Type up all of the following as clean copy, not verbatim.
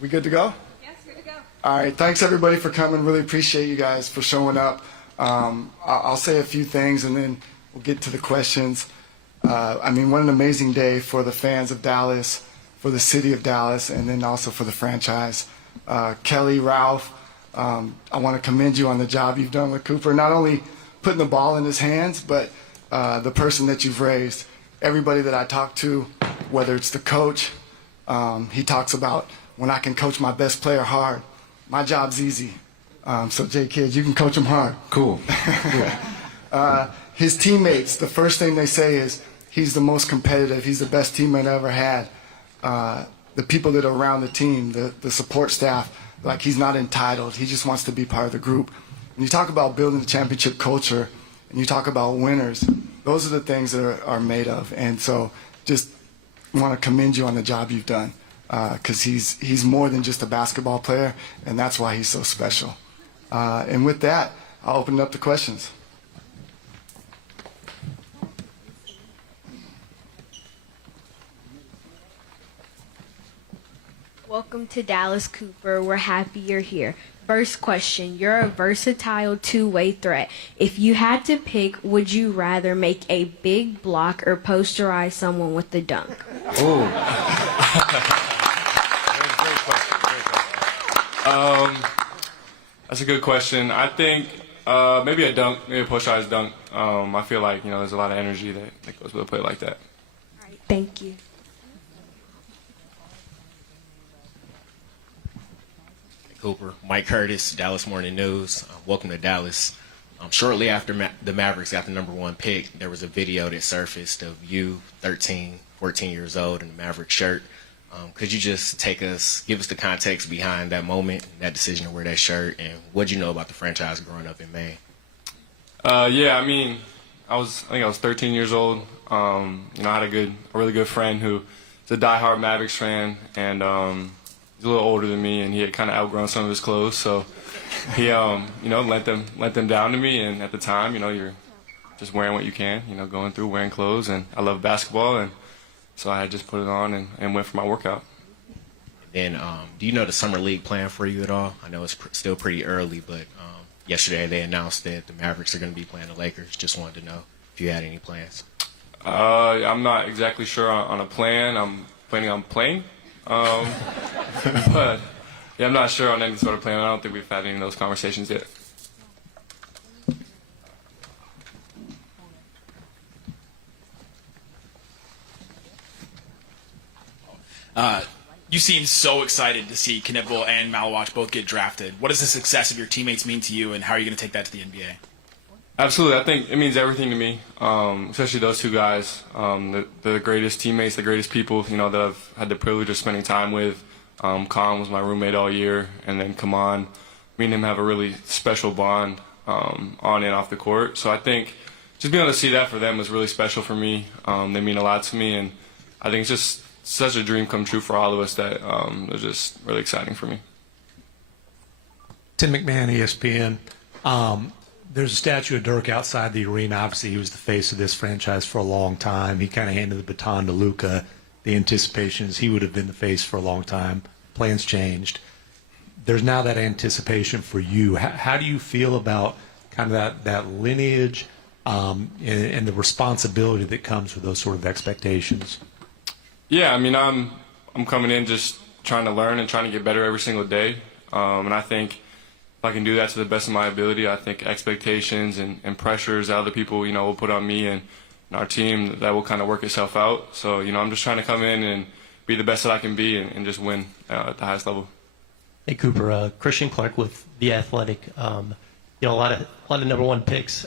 We good to go? Yes, good to go. All right, thanks everybody for coming. Really appreciate you guys for showing up. I'll say a few things and then we'll get to the questions. I mean, what an amazing day for the fans of Dallas, for the city of Dallas, and then also for the franchise. Kelly, Ralph, I want to commend you on the job you've done with Cooper, not only putting the ball in his hands, but the person that you've raised. Everybody that I talk to, whether it's the coach, he talks about when I can coach my best player hard, my job's easy. So Jay Kidd, you can coach him hard. Cool. His teammates, the first thing they say is he's the most competitive, he's the best teammate I ever had. The people that are around the team, the support staff, like he's not entitled, he just wants to be part of the group. When you talk about building the championship culture and you talk about winners, those are the things that are made of. And so just want to commend you on the job you've done, because he's more than just a basketball player, and that's why he's so special. And with that, I'll open it up to questions. Welcome to Dallas, Cooper. We're happy you're here. First question, you're a versatile two-way threat. If you had to pick, would you rather make a big block or posterize someone with the dunk? Ooh. That's a good question. I think maybe a dunk, maybe a posterized dunk. I feel like, there's a lot of energy that goes with a play like that. All right, thank you. Cooper, Mike Curtis, Dallas Morning News. Welcome to Dallas. Shortly after the Mavericks got the #1 pick, there was a video that surfaced of you, 13, 14 years old, in a Maverick shirt. Could you just give us the context behind that moment, that decision to wear that shirt, and what did you know about the franchise growing up in Maine? Yeah, I mean, I think I was 13 years old. I had a really good friend who is a diehard Mavericks fan, and he's a little older than me, and he had kind of outgrown some of his clothes, so he, lent them down to me. And at the time, you're just wearing what you can, going through wearing clothes, and I love basketball, and so I had just put it on and went for my workout. And do you know the summer league plan for you at all? I know it's still pretty early, but yesterday they announced that the Mavericks are going to be playing the Lakers. Just wanted to know if you had any plans. I'm not exactly sure on a plan. I'm planning on playing. But yeah, I'm not sure on any sort of plan. I don't think we've had any of those conversations yet. You seem so excited to see Knipple and Malwatch both get drafted. What does the success of your teammates mean to you, and how are you going to take that to the NBA? Absolutely. I think it means everything to me, especially those two guys. They're the greatest teammates, the greatest people, that I've had the privilege of spending time with. Khan was my roommate all year, and then Kaman, me and him have a really special bond on and off the court. So I think just being able to see that for them was really special for me. They mean a lot to me, and I think it's just such a dream come true for all of us that it's just really exciting for me. Tim McMahon, ESPN. There's a statue of Dirk outside the arena. Obviously, he was the face of this franchise for a long time. He kind of handed the baton to Luka. The anticipation is he would have been the face for a long time. Plans changed. There's now that anticipation for you. How do you feel about kind of that lineage and the responsibility that comes with those sort of expectations? Yeah, I mean, I'm coming in just trying to learn and trying to get better every single day. And I think if I can do that to the best of my ability, I think expectations and pressures that other people, will put on me and our team, that will kind of work itself out. So, I'm just trying to come in and be the best that I can be and just win at the highest level. Hey, Cooper. Christian Clark with The Athletic. A lot of #1 picks.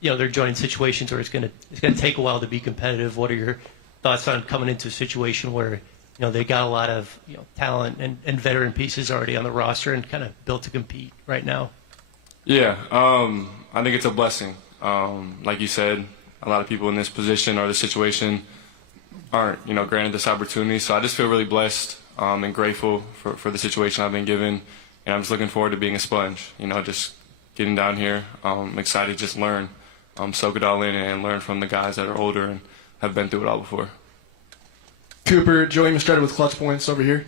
They're joining situations where it's gonna take a while to be competitive. What are your thoughts on coming into a situation where they got a lot of talent and veteran pieces already on the roster and kind of built to compete right now? Yeah, I think it's a blessing. Like you said, a lot of people in this position or this situation aren't, granted this opportunity. So I just feel really blessed and grateful for the situation I've been given, and I'm just looking forward to being a sponge. Just getting down here. I'm excited to just learn, soak it all in, and learn from the guys that are older and have been through it all before. Cooper, Joey Mistretta with Clutch Points over here.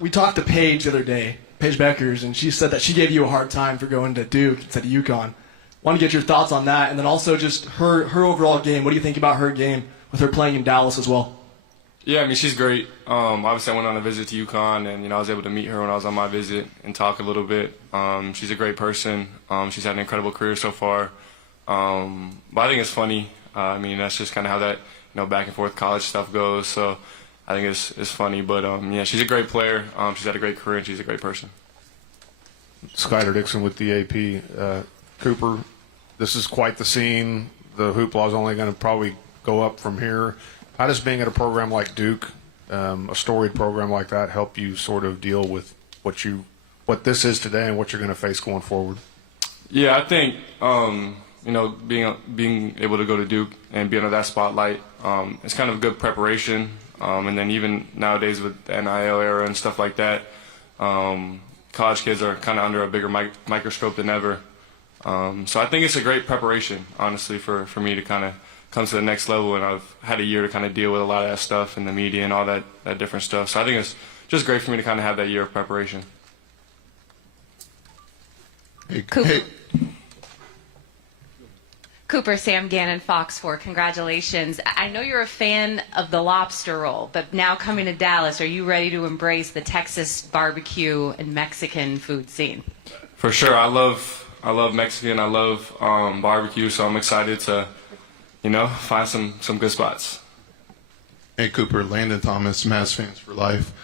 We talked to Paige the other day, Paige Beckers, and she said that she gave you a hard time for going to Duke instead of UConn. Want to get your thoughts on that, and then also just her overall game. What do you think about her game with her playing in Dallas as well? Yeah, I mean, she's great. Obviously, I went on a visit to UConn, and I was able to meet her when I was on my visit and talk a little bit. She's a great person. She's had an incredible career so far. But I think it's funny. I mean, that's just kind of how that back and forth college stuff goes. So I think it's funny. But yeah, she's a great player. She's had a great career, and she's a great person. Skyler Dixon with the AP. Cooper, this is quite the scene. The hoopla is only going to probably go up from here. How does being at a program like Duke, a storied program like that, help you sort of deal with what this is today and what you're going to face going forward? Yeah, I think being able to go to Duke and be under that spotlight, it's kind of good preparation. And then even nowadays with the NIL era and stuff like that, college kids are kind of under a bigger microscope than ever. So I think it's a great preparation, honestly, for me to kind of come to the next level, and I've had a year to kind of deal with a lot of that stuff and the media and all that different stuff. So I think it's just great for me to kind of have that year of preparation. Cooper, Sam Gannon, Fox 4, congratulations. I know you're a fan of the lobster roll, but now coming to Dallas, are you ready to embrace the Texas barbecue and Mexican food scene? For sure. I love Mexican. I love barbecue, so I'm excited to find some good spots. Hey, Cooper, Landon Thomas, Mavs fans for life.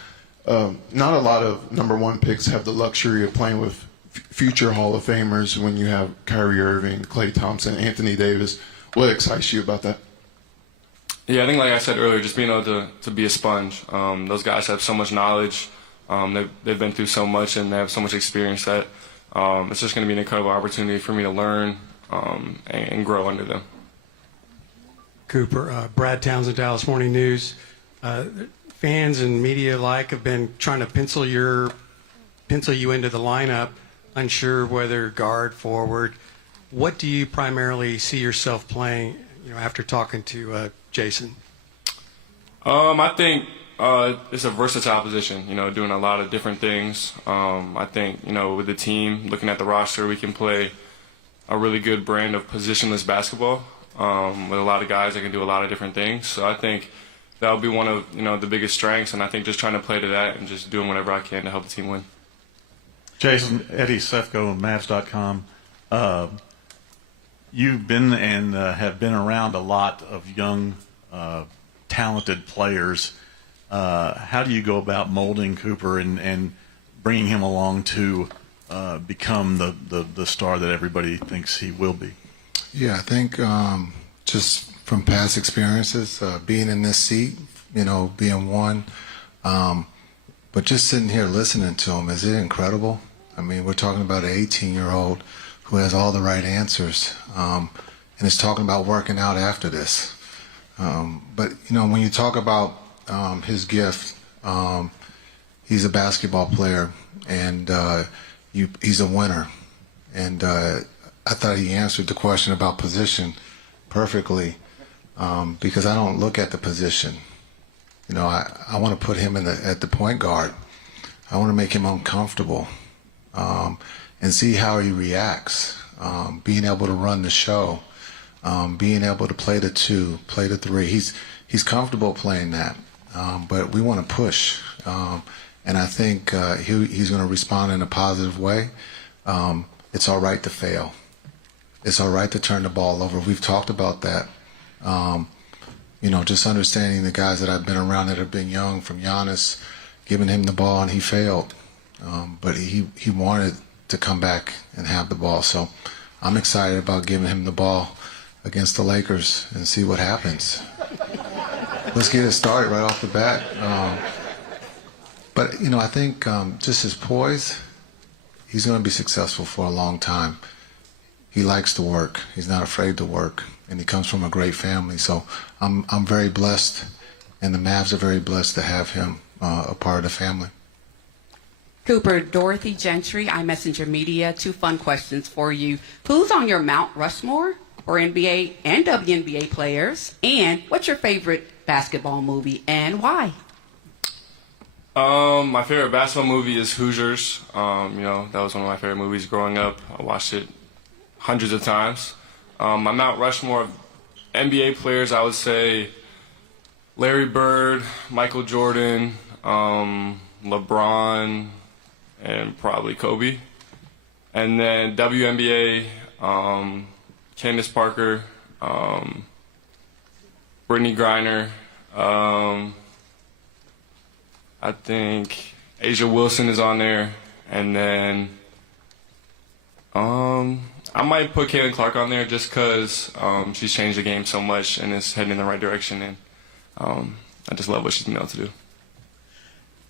Not a lot of number one picks have the luxury of playing with future Hall of Famers when you have Kyrie Irving, Klay Thompson, Anthony Davis. What excites you about that? Yeah, I think like I said earlier, just being able to be a sponge. Those guys have so much knowledge. They've been through so much, and they have so much experience that it's just going to be an incredible opportunity for me to learn and grow under them. Cooper, Brad Townsend, Dallas Morning News. Fans and media alike have been trying to pencil you into the lineup, unsure whether guard, forward. What do you primarily see yourself playing? After talking to Jason. I think it's a versatile position. Doing a lot of different things. I think with the team, looking at the roster, we can play a really good brand of positionless basketball. With a lot of guys that can do a lot of different things. So I think that'll be one of the biggest strengths, and I think just trying to play to that and just doing whatever I can to help the team win. Jason, Eddie Sefko, Mavs.com. You've been and have been around a lot of young, talented players. How do you go about molding Cooper and bringing him along to become the star that everybody thinks he will be? Yeah, I think just from past experiences, being in this seat, being one, but just sitting here listening to him, is it incredible? I mean, we're talking about an 18-year-old who has all the right answers and is talking about working out after this. But, when you talk about his gift, he's a basketball player, and he's a winner. And I thought he answered the question about position perfectly because I don't look at the position. I want to put him at the point guard. I want to make him uncomfortable and see how he reacts. Being able to run the show, being able to play the 2, play the 3. He's comfortable playing that, but we want to push. And I think he's going to respond in a positive way. It's all right to fail. It's all right to turn the ball over. We've talked about that. Just understanding the guys that I've been around that have been young, from Giannis, giving him the ball and he failed. But he wanted to come back and have the ball. So I'm excited about giving him the ball against the Lakers and see what happens. Let's get it started right off the bat. But I think just his poise, he's going to be successful for a long time. He likes to work. He's not afraid to work, and he comes from a great family. So I'm very blessed, and the Mavs are very blessed to have him a part of the family. Cooper, Dorothy Gentry, iMessenger Media. 2 fun questions for you. Who's on your Mount Rushmore for NBA and WNBA players? And what's your favorite basketball movie and why? My favorite basketball movie is Hoosiers. That was one of my favorite movies growing up. I watched it hundreds of times. My Mount Rushmore of NBA players, I would say Larry Bird, Michael Jordan, LeBron, and probably Kobe. And then WNBA, Candace Parker, Brittany Griner, I think Asia Wilson is on there, and then I might put Caitlin Clark on there just because she's changed the game so much and is heading in the right direction, and I just love what she's been able to do.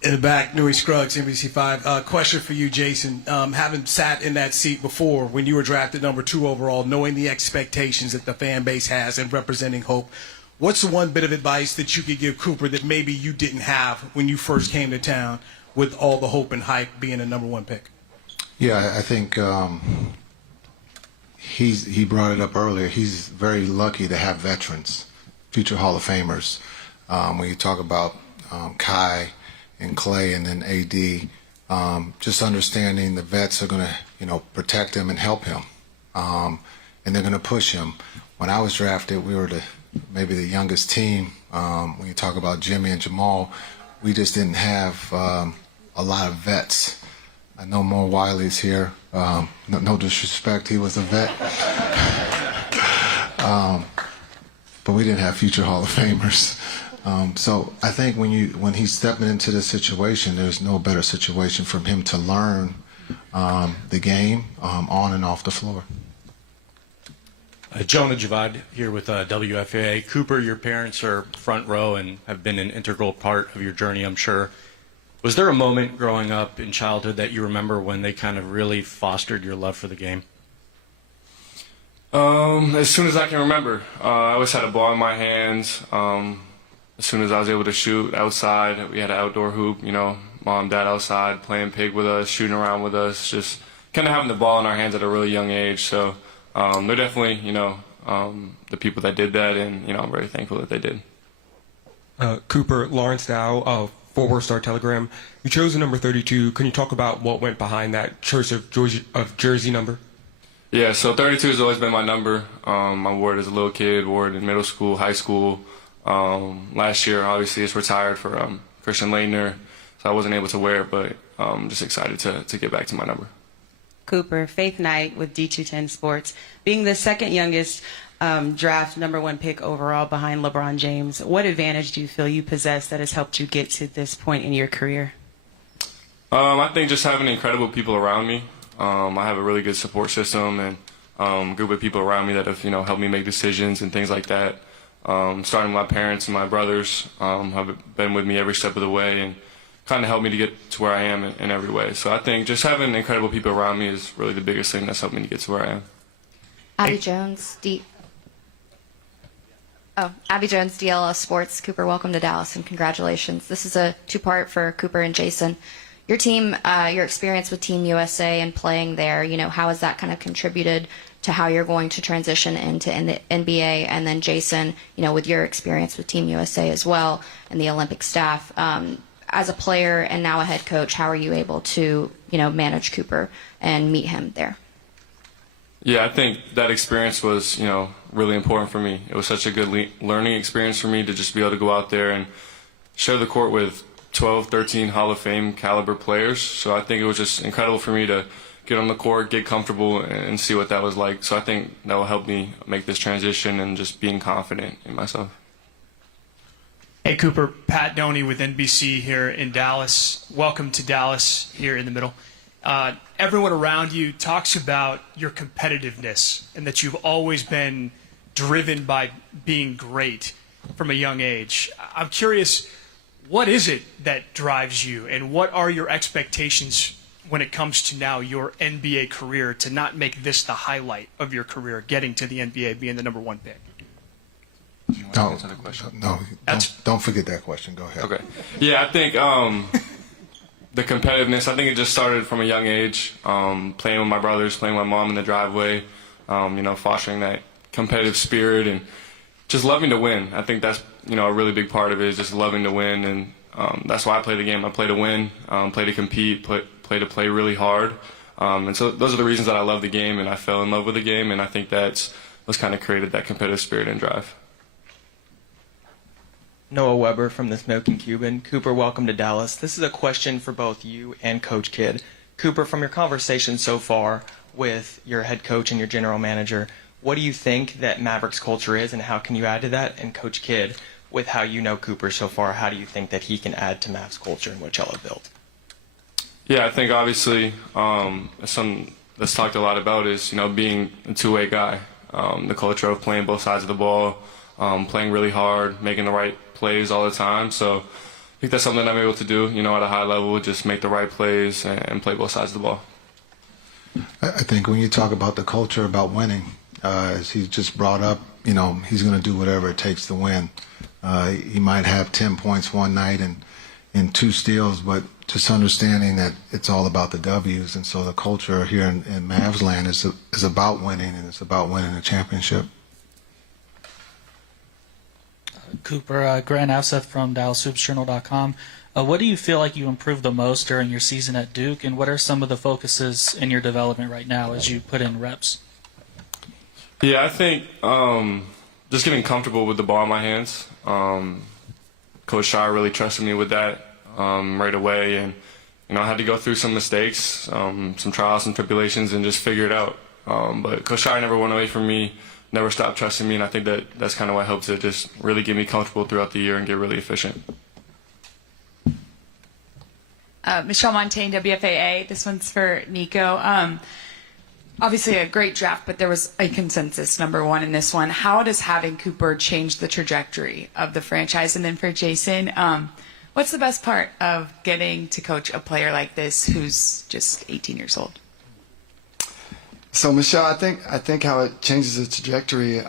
In the back, Nui Scruggs, NBC5. Question for you, Jason. Having sat in that seat before when you were drafted number 2 overall, knowing the expectations that the fan base has and representing hope, what's the one bit of advice that you could give Cooper that maybe you didn't have when you first came to town with all the hope and hype being a number 1 pick? Yeah, I think he brought it up earlier. He's very lucky to have veterans, future Hall of Famers. When you talk about Kai and Clay and then AD, just understanding the vets are going to, protect him and help him, and they're going to push him. When I was drafted, we were maybe the youngest team. When you talk about Jimmy and Jamal, we just didn't have a lot of vets. I know Mo Wiley's here. No disrespect, he was a vet. But we didn't have future Hall of Famers. So I think when he's stepping into this situation, there's no better situation for him to learn the game on and off the floor. Jonah Javad here with WFAA. Cooper, your parents are front row and have been an integral part of your journey, I'm sure. Was there a moment growing up in childhood that you remember when they kind of really fostered your love for the game? As soon as I can remember. I always had a ball in my hands. As soon as I was able to shoot outside, we had an outdoor hoop, mom, dad outside playing pig with us, shooting around with us, just kind of having the ball in our hands at a really young age. So they're definitely, the people that did that, and, I'm very thankful that they did. Cooper, Lawrence Dow, Fort Worth Star Telegram. You chose the number 32. Can you talk about what went behind that choice of jersey number? Yeah, so 32 has always been my number. I wore it as a little kid, wore it in middle school, high school. Last year, obviously, it's retired for Christian Laettner, so I wasn't able to wear it, but I'm just excited to get back to my number. Cooper, Faith Knight with D210 Sports. Being the second youngest draft number 1 pick overall behind LeBron James, what advantage do you feel you possess that has helped you get to this point in your career? I think just having incredible people around me. I have a really good support system and a group of people around me that have helped me make decisions and things like that. Starting with my parents and my brothers have been with me every step of the way and kind of helped me to get to where I am in every way. So I think just having incredible people around me is really the biggest thing that's helped me to get to where I am. Abby Jones, DLS Sports. Cooper, welcome to Dallas and congratulations. This is a 2-part for Cooper and Jason. Your team, your experience with Team USA and playing there, how has that kind of contributed to how you're going to transition into the NBA? And then Jason, with your experience with Team USA as well and the Olympic staff, as a player and now a head coach, how are you able to, manage Cooper and meet him there? Yeah, I think that experience was, really important for me. It was such a good learning experience for me to just be able to go out there and share the court with 12, 13 Hall of Fame caliber players. So I think it was just incredible for me to get on the court, get comfortable, and see what that was like. So I think that will help me make this transition and just being confident in myself. Hey, Cooper, Pat Doney with NBC here in Dallas. Welcome to Dallas here in the middle. Everyone around you talks about your competitiveness and that you've always been driven by being great from a young age. I'm curious, what is it that drives you, and what are your expectations when it comes to now your NBA career, to not make this the highlight of your career, getting to the NBA, being the number 1 pick? Don't forget that question. Go ahead. Okay. Yeah, I think the competitiveness, I think it just started from a young age, playing with my brothers, playing with my mom in the driveway, fostering that competitive spirit and just loving to win. I think that's a really big part of it is just loving to win, and that's why I play the game. I play to win, play to compete, play to play really hard. And so those are the reasons that I love the game, and I fell in love with the game, and I think that's what's kind of created that competitive spirit and drive. Noah Weber from the Smoking Cuban. Cooper, welcome to Dallas. This is a question for both you and Coach Kidd. Cooper, from your conversation so far with your head coach and your general manager, what do you think that Mavericks culture is, and how can you add to that? And Coach Kidd, with how you know Cooper so far, how do you think that he can add to Mavs culture and what y'all have built? Yeah, I think obviously something that's talked a lot about is, being a two-way guy. The culture of playing both sides of the ball, playing really hard, making the right plays all the time. So I think that's something I'm able to do, at a high level, just make the right plays and play both sides of the ball. I think when you talk about the culture about winning, as he just brought up, he's going to do whatever it takes to win. He might have 10 points one night and 2 steals, but just understanding that it's all about the W's. And so the culture here in Mavs land is about winning, and it's about winning a championship. Cooper, Grant Asseth from DallasHoopsJournal.com. What do you feel like you improved the most during your season at Duke, and what are some of the focuses in your development right now as you put in reps? Yeah, I think just getting comfortable with the ball in my hands. Coach Shire really trusted me with that right away, and I had to go through some mistakes, some trials and tribulations, and just figure it out. But Coach Shire never went away from me, never stopped trusting me, and I think that's kind of what helped to just really get me comfortable throughout the year and get really efficient. Michelle Montaigne, WFAA. This one's for Nico. Obviously a great draft, but there was a consensus number one in this one. How does having Cooper change the trajectory of the franchise? And then for Jason, what's the best part of getting to coach a player like this who's just 18 years old? So Michelle, I think how it changes the trajectory.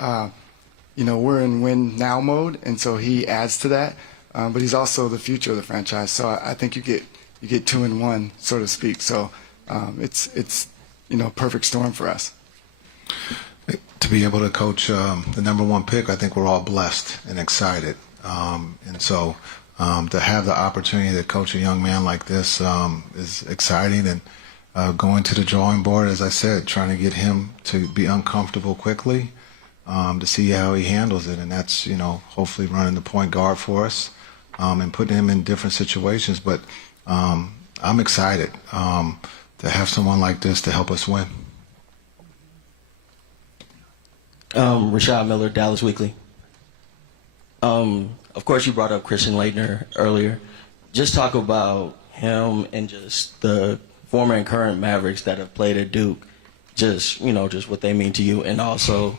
We're in win now mode, and so he adds to that. But he's also the future of the franchise. So I think you get 2 in 1, so to speak. So it's perfect storm for us. To be able to coach the number 1 pick, I think we're all blessed and excited. And so to have the opportunity to coach a young man like this is exciting. And going to the drawing board, as I said, trying to get him to be uncomfortable quickly, to see how he handles it. And that's, hopefully running the point guard for us and putting him in different situations. But I'm excited to have someone like this to help us win. Rashad Miller, Dallas Weekly. Of course, you brought up Christian Laettner earlier. Just talk about him and just the former and current Mavericks that have played at Duke, just what they mean to you, and also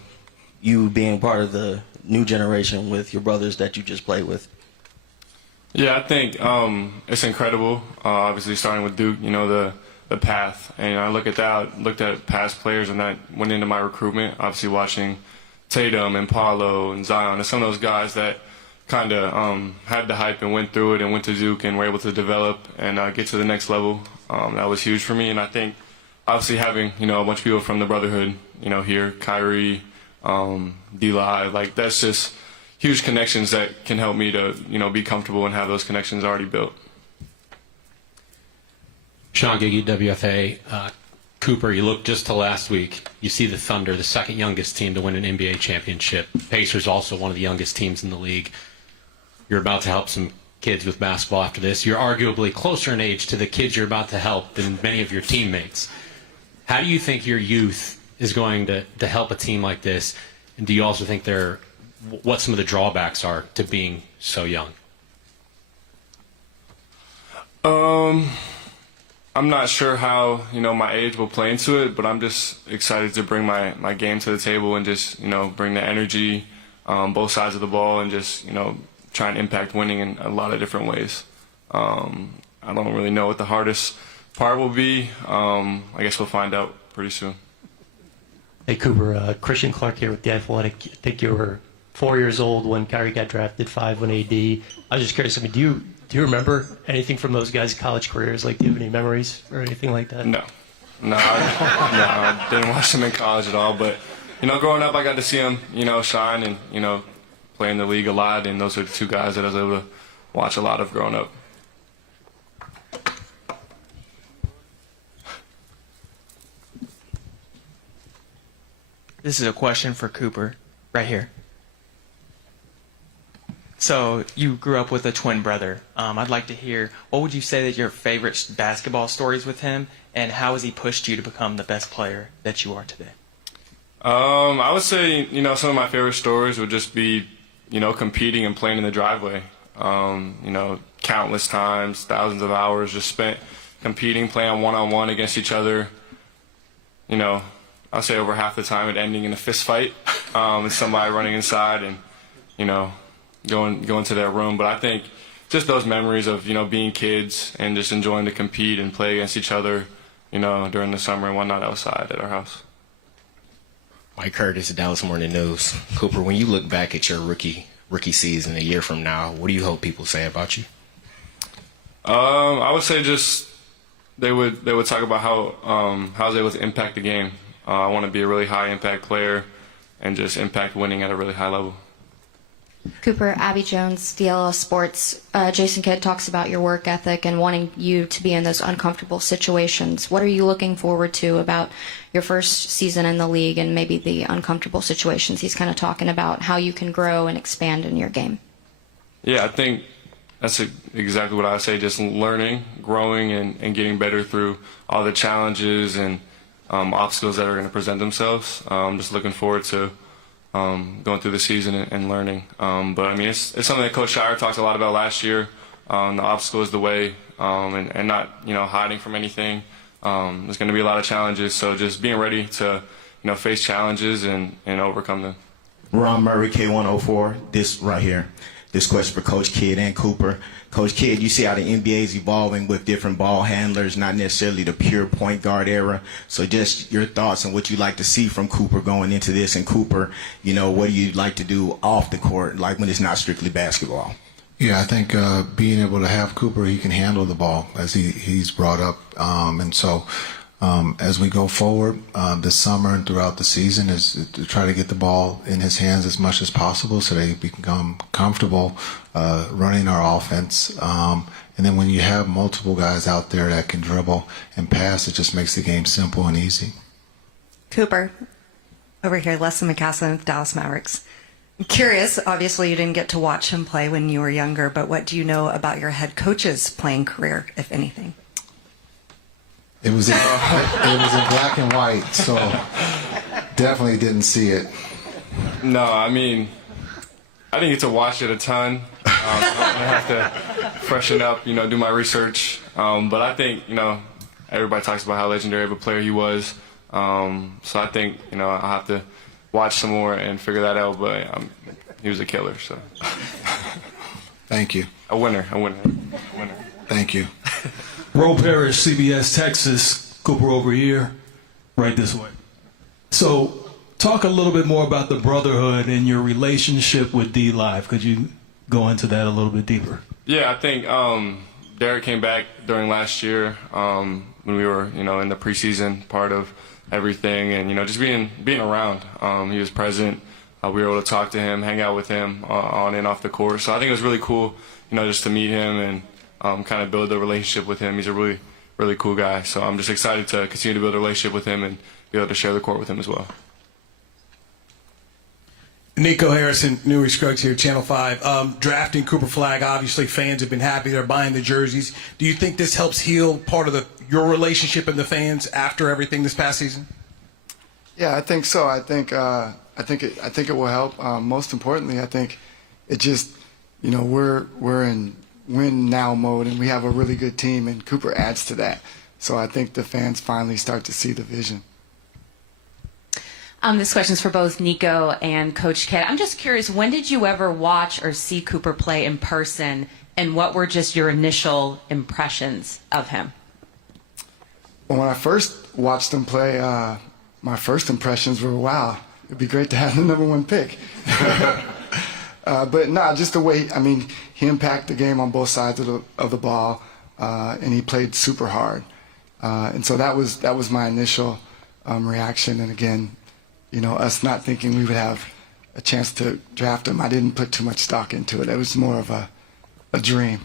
you being part of the new generation with your brothers that you just played with. Yeah, I think it's incredible. Obviously, starting with Duke, the path, and I looked at past players, and that went into my recruitment. Obviously, watching Tatum and Paolo and Zion, and some of those guys that kind of had the hype and went through it and went to Duke and were able to develop and get to the next level. That was huge for me, and I think obviously having a bunch of people from the Brotherhood, here, Kyrie, D-Live, that's just huge connections that can help me to be comfortable and have those connections already built. Sean Giggy, WFA. Cooper, you look just to last week. You see the Thunder, the second youngest team to win an NBA championship. Pacers also one of the youngest teams in the league. You're about to help some kids with basketball after this. You're arguably closer in age to the kids you're about to help than many of your teammates. How do you think your youth is going to help a team like this? And do you also think what some of the drawbacks are to being so young? I'm not sure how my age will play into it, but I'm just excited to bring my game to the table and just bring the energy, both sides of the ball, and just try and impact winning in a lot of different ways. I don't really know what the hardest part will be. I guess we'll find out pretty soon. Hey Cooper, Christian Clark here with The Athletic. I think you were 4 years old when Kyrie got drafted, 5 when AD. I was just curious, do you remember anything from those guys' college careers? Do you have any memories or anything like that? No, I didn't watch them in college at all. But growing up, I got to see them, shine and play in the league a lot, and those are the two guys that I was able to watch a lot of growing up. This is a question for Cooper, right here. So you grew up with a twin brother. I'd like to hear, what would you say that your favorite basketball stories with him, and how has he pushed you to become the best player that you are today? I would say, some of my favorite stories would just be, competing and playing in the driveway. Countless times, thousands of hours just spent competing, playing one-on-one against each other. I'll say over half the time it ending in a fist fight, and somebody running inside and, going to their room. But I think just those memories of, being kids and just enjoying to compete and play against each other, during the summer and whatnot outside at our house. Mike Curtis, Dallas Morning News. Cooper, when you look back at your rookie season a year from now, what do you hope people say about you? I would say just they would talk about how I was able to impact the game. I want to be a really high impact player and just impact winning at a really high level. Cooper, Abby Jones, DLS Sports. Jason Kidd talks about your work ethic and wanting you to be in those uncomfortable situations. What are you looking forward to about your first season in the league and maybe the uncomfortable situations? He's kind of talking about how you can grow and expand in your game. Yeah, I think that's exactly what I would say, just learning, growing, and getting better through all the challenges and obstacles that are going to present themselves. I'm just looking forward to going through the season and learning. But, I mean, it's something that Coach Shire talked a lot about last year. The obstacle is the way, and not, hiding from anything. There's going to be a lot of challenges, so just being ready to, face challenges and overcome them. Ron Murray, K104, this right here. This question for Coach Kidd and Cooper. Coach Kidd, you see how the NBA is evolving with different ball handlers, not necessarily the pure point guard era. So just your thoughts on what you'd like to see from Cooper going into this. And Cooper, what do you like to do off the court, like when it's not strictly basketball? Yeah, I think being able to have Cooper, he can handle the ball, as he's brought up. And so as we go forward this summer and throughout the season is to try to get the ball in his hands as much as possible so that he become comfortable running our offense. And then when you have multiple guys out there that can dribble and pass, it just makes the game simple and easy. Cooper, over here, Leslie McCaslin with Dallas Mavericks. I'm curious, obviously you didn't get to watch him play when you were younger, but what do you know about your head coach's playing career, if anything? It was in black and white, so definitely didn't see it. No, I mean, I didn't get to watch it a ton. I'm going to have to freshen up, do my research. But I think, everybody talks about how legendary of a player he was. So I think, I'll have to watch some more and figure that out. But he was a killer, so. Thank you. A winner. Thank you. Ro Parrish, CBS Texas. Cooper over here, right this way. So talk a little bit more about the brotherhood and your relationship with D-Live. Could you go into that a little bit deeper? Yeah, I think Derek came back during last year when we were, in the preseason part of everything, and just being around. He was present. We were able to talk to him, hang out with him on and off the court. So I think it was really cool, just to meet him and kind of build a relationship with him. He's a really, really cool guy. So I'm just excited to continue to build a relationship with him and be able to share the court with him as well. Nico Harrison, Newy Scruggs here, Channel 5. Drafting Cooper Flagg, obviously fans have been happy. They're buying the jerseys. Do you think this helps heal part of your relationship and the fans after everything this past season? Yeah, I think so. I think it will help. Most importantly, I think it just, we're in win now mode, and we have a really good team, and Cooper adds to that. So I think the fans finally start to see the vision. This question's for both Nico and Coach Kidd. I'm just curious, when did you ever watch or see Cooper play in person, and what were just your initial impressions of him? Well, when I first watched him play, my first impressions were, wow, it'd be great to have the #1 pick. But no, just the way, he impacted the game on both sides of the ball, and he played super hard. And so that was my initial reaction. And again, us not thinking we would have a chance to draft him, I didn't put too much stock into it. It was more of a dream.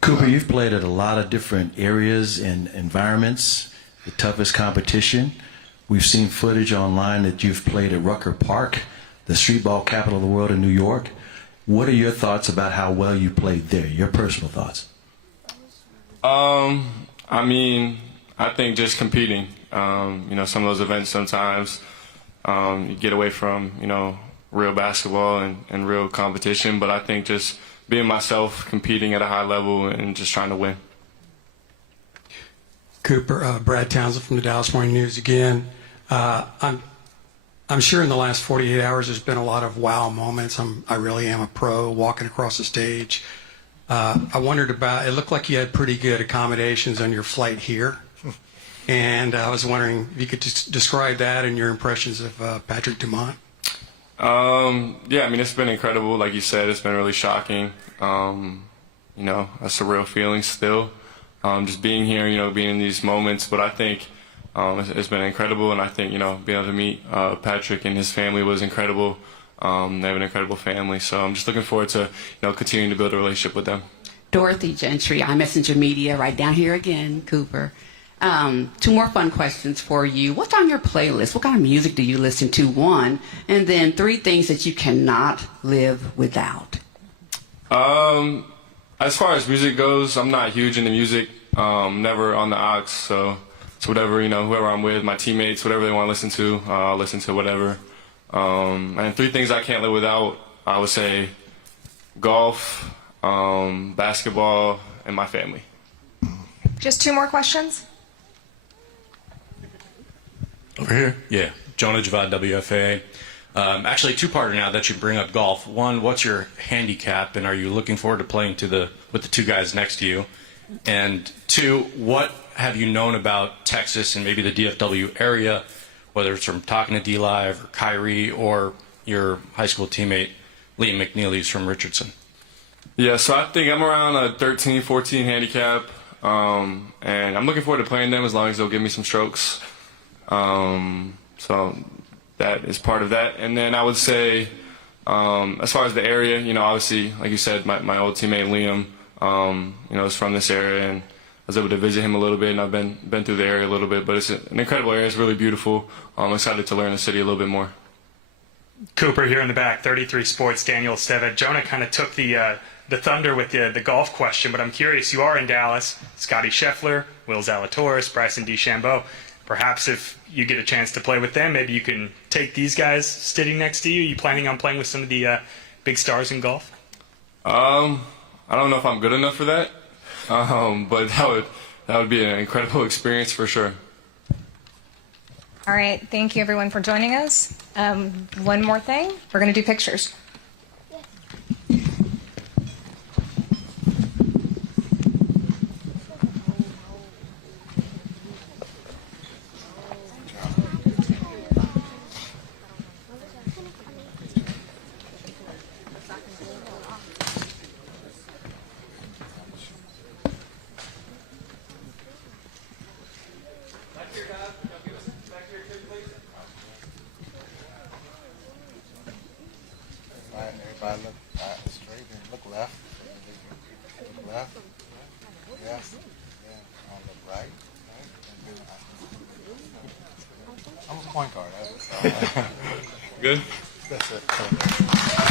Cooper, you've played at a lot of different areas and environments, the toughest competition. We've seen footage online that you've played at Rucker Park, the street ball capital of the world in New York. What are your thoughts about how well you played there, your personal thoughts? I mean, I think just competing. You know, some of those events sometimes you get away from, you know, real basketball and real competition, but I think just being myself, competing at a high level, and just trying to win. Cooper, Brad Townsend from the Dallas Morning News again. I'm sure in the last 48 hours there's been a lot of wow moments. I really am a pro walking across the stage. I wondered about, it looked like you had pretty good accommodations on your flight here. And I was wondering if you could just describe that and your impressions of Patrick Dumont. Yeah, I mean, it's been incredible. Like you said, it's been really shocking. You know, a surreal feeling still. Just being here, you know, being in these moments. But I think it's been incredible, and I think, you know, being able to meet Patrick and his family was incredible. They have an incredible family, so I'm just looking forward to, you know, continuing to build a relationship with them. Dorothy Gentry, iMessenger Media, right down here again, Cooper. Two more fun questions for you. What's on your playlist? What kind of music do you listen to, one? And then 3 things that you cannot live without. As far as music goes, I'm not huge into music. Never on the aux, so whatever, you know, whoever I'm with, my teammates, whatever they want to listen to, I'll listen to whatever. And 3 things I can't live without, I would say golf, basketball, and my family. Just 2 more questions. Over here? Yeah. Jonah Javad, WFAA. Actually, 2-parter now that you bring up golf. One, what's your handicap, and are you looking forward to playing with the 2 guys next to you? And 2, what have you known about Texas and maybe the DFW area, whether it's from talking to D-Live or Kyrie or your high school teammate Liam McNeely, who's from Richardson? Yeah, so I think I'm around a 13, 14 handicap, and I'm looking forward to playing them as long as they'll give me some strokes. So that is part of that. And then I would say, as far as the area, you know, obviously, like you said, my old teammate Liam, you know, is from this area, and I was able to visit him a little bit, and I've been through the area a little bit, but it's an incredible area. It's really beautiful. I'm excited to learn the city a little bit more. Cooper here in the back, 33 Sports, Daniel Stevet. Jonah kind of took the thunder with the golf question, but I'm curious, you are in Dallas. Scotty Scheffler, Will Zalatoris, Bryson DeChambeau. Perhaps if you get a chance to play with them, maybe you can take these guys sitting next to you. Are you planning on playing with some of the big stars in golf? I don't know if I'm good enough for that, but that would be an incredible experience for sure. All right. Thank you, everyone, for joining us. One more thing. We're going to do pictures. Everybody look straight and look left. Look left. Yes. Then on the right. I'm a point guard. Good? That's it.